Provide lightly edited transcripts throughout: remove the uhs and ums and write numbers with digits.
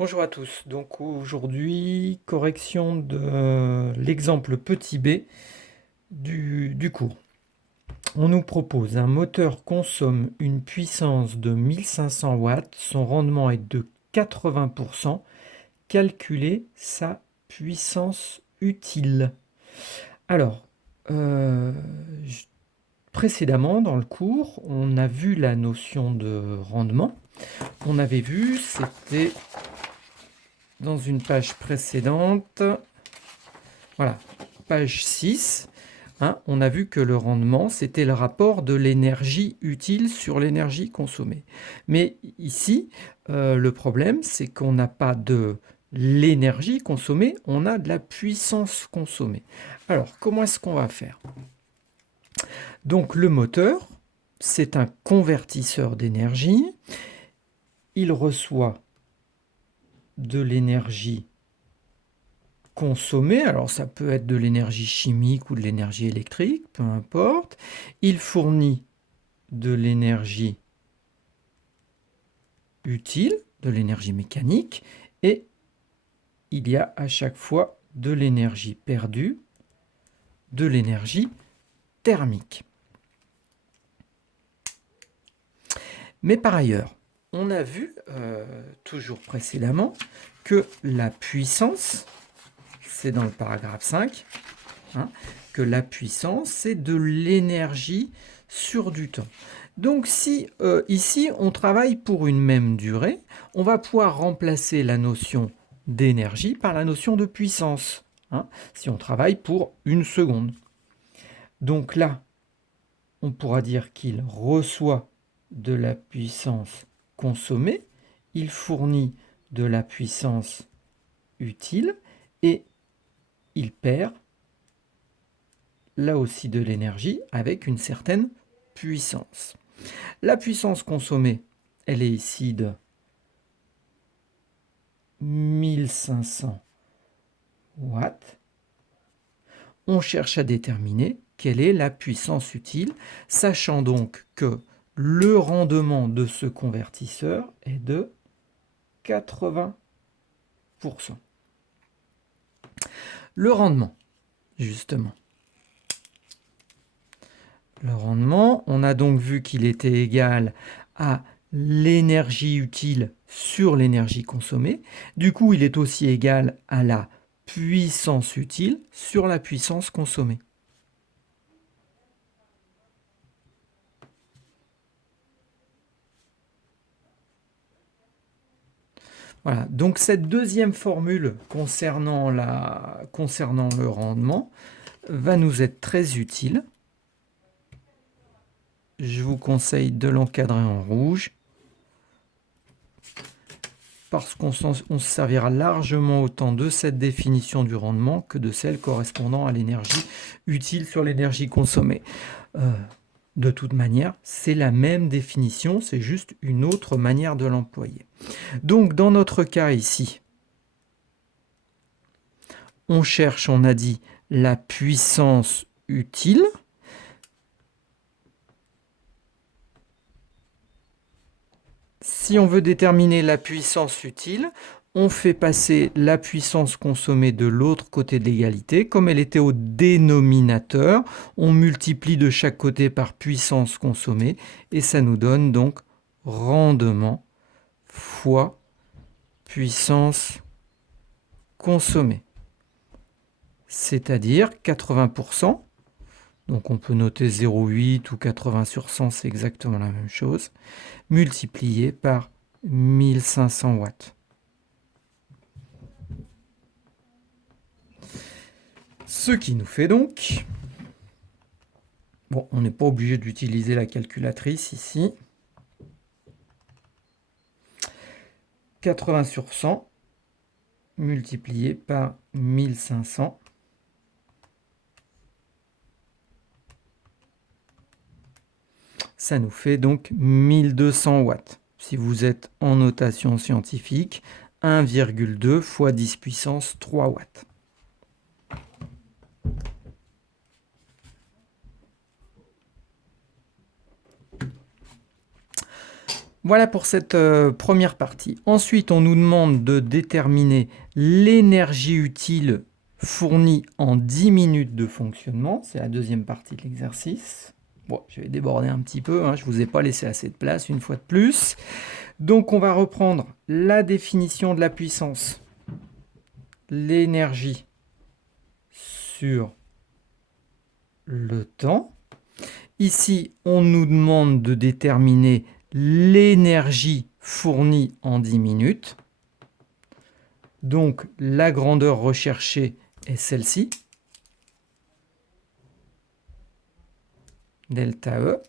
Bonjour à tous. Donc aujourd'hui, correction de l'exemple petit b du cours. On nous propose un moteur consomme une puissance de 1500 watts, son rendement est de 80%. Calculer sa puissance utile. Alors, euh, précédemment dans le cours, on a vu la notion de rendement. On avait vu, c'était dans une page précédente, voilà, page 6, hein, on a vu que le rendement, c'était le rapport de l'énergie utile sur l'énergie consommée. Mais ici, le problème, c'est qu'on n'a pas de l'énergie consommée, on a de la puissance consommée. Alors, comment est-ce qu'on va faire? Donc, le moteur, c'est un convertisseur d'énergie. Il reçoit de l'énergie consommée, alors ça peut être de l'énergie chimique ou de l'énergie électrique, peu importe. Il fournit de l'énergie utile, de l'énergie mécanique, et il y a à chaque fois de l'énergie perdue, de l'énergie thermique. Mais par ailleurs, on a vu, toujours précédemment, que la puissance, c'est dans le paragraphe 5, hein, que la puissance, c'est de l'énergie sur du temps. Donc si ici, on travaille pour une même durée, on va pouvoir remplacer la notion d'énergie par la notion de puissance, hein, si on travaille pour une seconde. Donc là, on pourra dire qu'il reçoit de la puissance consommée, il fournit de la puissance utile et il perd là aussi de l'énergie avec une certaine puissance. La puissance consommée, elle est ici de 1500 watts. On cherche à déterminer quelle est la puissance utile, sachant donc que le rendement de ce convertisseur est de 80%. Le rendement, justement. Le rendement, on a donc vu qu'il était égal à l'énergie utile sur l'énergie consommée. Du coup, il est aussi égal à la puissance utile sur la puissance consommée. Voilà, donc cette deuxième formule concernant le rendement va nous être très utile. Je vous conseille de l'encadrer en rouge parce qu'on se servira largement autant de cette définition du rendement que de celle correspondant à l'énergie utile sur l'énergie consommée. De toute manière, c'est la même définition, c'est juste une autre manière de l'employer. Donc, dans notre cas ici, on cherche, on a dit, la puissance utile. Si on veut déterminer la puissance utile, on fait passer la puissance consommée de l'autre côté de l'égalité. Comme elle était au dénominateur, on multiplie de chaque côté par puissance consommée et ça nous donne donc rendement fois puissance consommée. C'est-à-dire 80%. Donc on peut noter 0,8 ou 80 sur 100, c'est exactement la même chose, multiplié par 1500 watts. Ce qui nous fait donc, bon, on n'est pas obligé d'utiliser la calculatrice ici, 80 sur 100 multiplié par 1500. Ça nous fait donc 1200 watts. Si vous êtes en notation scientifique, 1,2 fois 10 puissance 3 watts. Voilà pour cette première partie. Ensuite, on nous demande de déterminer l'énergie utile fournie en 10 minutes de fonctionnement. C'est la deuxième partie de l'exercice. Bon, je vais déborder un petit peu, hein, je ne vous ai pas laissé assez de place une fois de plus. Donc, on va reprendre la définition de la puissance. L'énergie sur le temps. Ici, on nous demande de déterminer l'énergie fournie en 10 minutes. Donc, la grandeur recherchée est celle-ci. Delta E.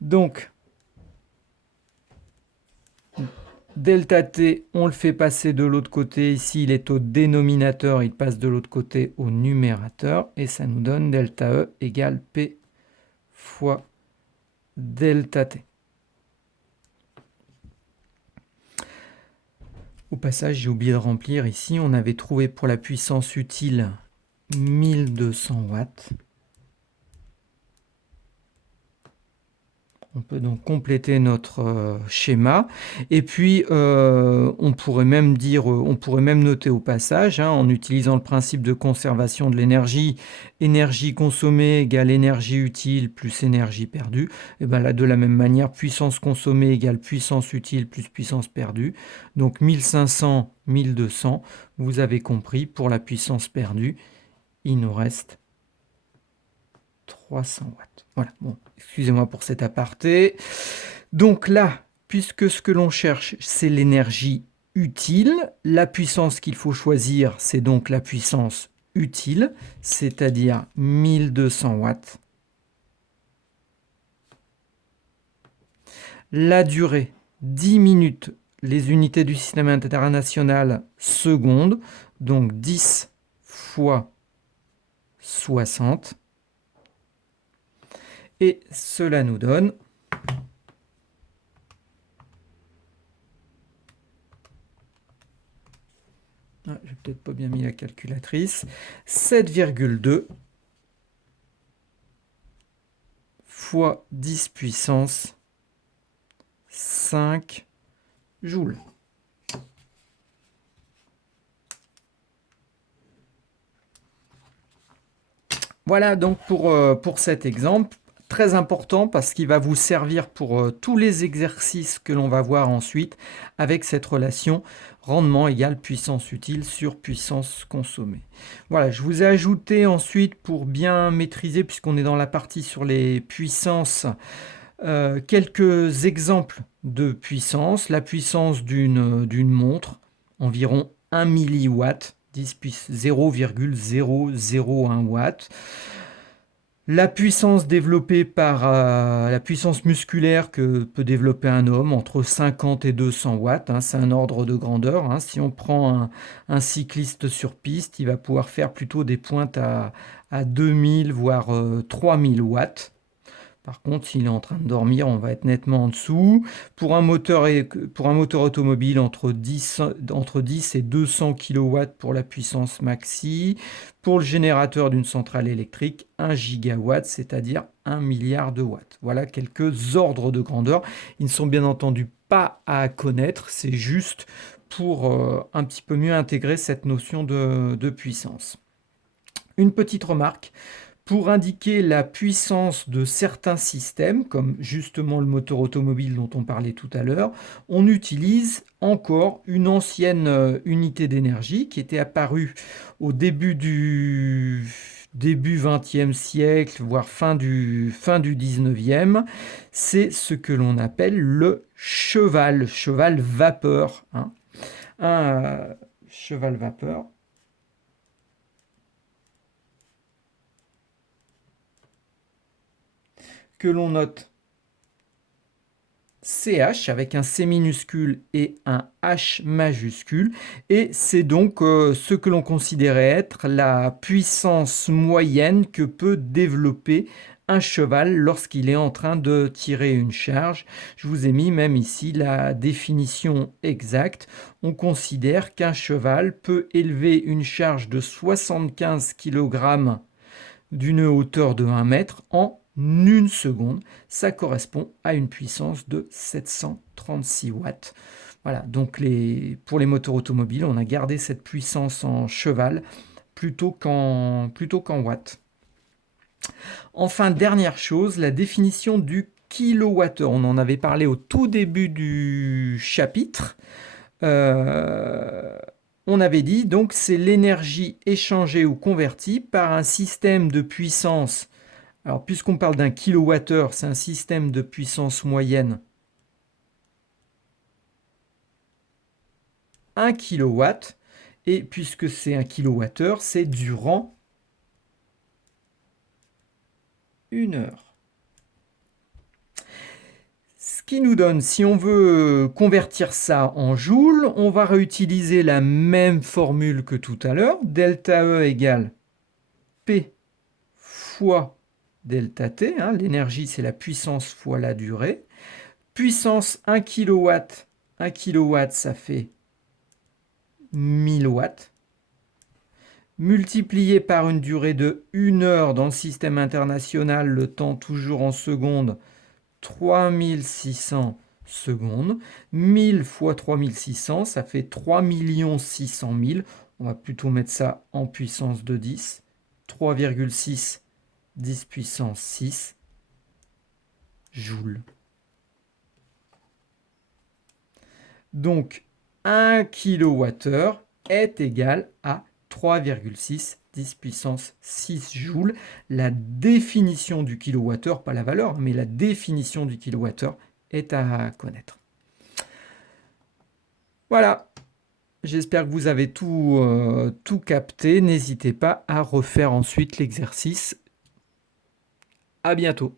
Donc, delta T, on le fait passer de l'autre côté. Ici, il est au dénominateur, il passe de l'autre côté au numérateur. Et ça nous donne delta E égale P fois delta T. Au passage, j'ai oublié de remplir ici. On avait trouvé pour la puissance utile 1200 watts. On peut donc compléter notre schéma. Et puis, on pourrait même noter au passage, hein, en utilisant le principe de conservation de l'énergie, énergie consommée égale énergie utile plus énergie perdue. Et bien là, de la même manière, puissance consommée égale puissance utile plus puissance perdue. Donc 1500, 1200, vous avez compris, pour la puissance perdue, il nous reste 300 watts. Voilà, bon, excusez-moi pour cet aparté. Donc là, puisque ce que l'on cherche, c'est l'énergie utile, la puissance qu'il faut choisir, c'est donc la puissance utile, c'est-à-dire 1200 watts. La durée, 10 minutes, les unités du système international secondes, donc 10 fois 60. Et cela nous donne je n'ai peut-être pas bien mis la calculatrice, 7,2 fois 10 puissance 5 joules. Voilà donc pour cet exemple. Très important parce qu'il va vous servir pour tous les exercices que l'on va voir ensuite avec cette relation rendement égale puissance utile sur puissance consommée. Voilà, je vous ai ajouté ensuite pour bien maîtriser, puisqu'on est dans la partie sur les puissances, quelques exemples de puissance. La puissance d'une montre, environ 1 milliwatt, 0,001 watts. La puissance développée par la puissance musculaire que peut développer un homme, entre 50 et 200 watts, hein, c'est un ordre de grandeur. Hein. Si on prend un cycliste sur piste, il va pouvoir faire plutôt des pointes à 2000 voire 3000 watts. Par contre, s'il est en train de dormir, on va être nettement en dessous. Pour un moteur automobile, entre 10 et 200 kW pour la puissance maxi. Pour le générateur d'une centrale électrique, 1 gigawatt, c'est-à-dire 1 milliard de watts. Voilà quelques ordres de grandeur. Ils ne sont bien entendu pas à connaître, c'est juste pour un petit peu mieux intégrer cette notion de puissance. Une petite remarque. Pour indiquer la puissance de certains systèmes, comme justement le moteur automobile dont on parlait tout à l'heure, on utilise encore une ancienne unité d'énergie qui était apparue au début du XXe siècle, voire fin du XIXe. C'est ce que l'on appelle le cheval vapeur. Hein. Un cheval vapeur. Que l'on note CH avec un C minuscule et un H majuscule. Et c'est donc ce que l'on considérait être la puissance moyenne que peut développer un cheval lorsqu'il est en train de tirer une charge. Je vous ai mis même ici la définition exacte. On considère qu'un cheval peut élever une charge de 75 kg d'une hauteur de 1 mètre en 1 seconde. Ça correspond à une puissance de 736 watts. Voilà, donc pour les moteurs automobiles, on a gardé cette puissance en cheval plutôt qu'en watts. Enfin, dernière chose, la définition du kilowattheure. On en avait parlé au tout début du chapitre. On avait dit, donc, c'est l'énergie échangée ou convertie par un système de puissance. Alors, puisqu'on parle d'un kilowattheure, c'est un système de puissance moyenne. 1 kilowatt. Et puisque c'est un kilowattheure, c'est durant 1 heure. Ce qui nous donne, si on veut convertir ça en joules, on va réutiliser la même formule que tout à l'heure. Delta E égale P fois delta T. Hein, l'énergie, c'est la puissance fois la durée. Puissance 1 kW. 1 kW, ça fait 1000 watts. Multiplié par une durée de 1 heure dans le système international, le temps toujours en secondes, 3600 secondes. 1000 fois 3600, ça fait 3 600 000. On va plutôt mettre ça en puissance de 10. 3,6 10 puissance 6 joules. Donc, 1 kWh est égal à 3,6 10 puissance 6 joules. La définition du kilowattheure, pas la valeur, mais la définition du kilowattheure est à connaître. Voilà, j'espère que vous avez tout capté. N'hésitez pas à refaire ensuite l'exercice. À bientôt.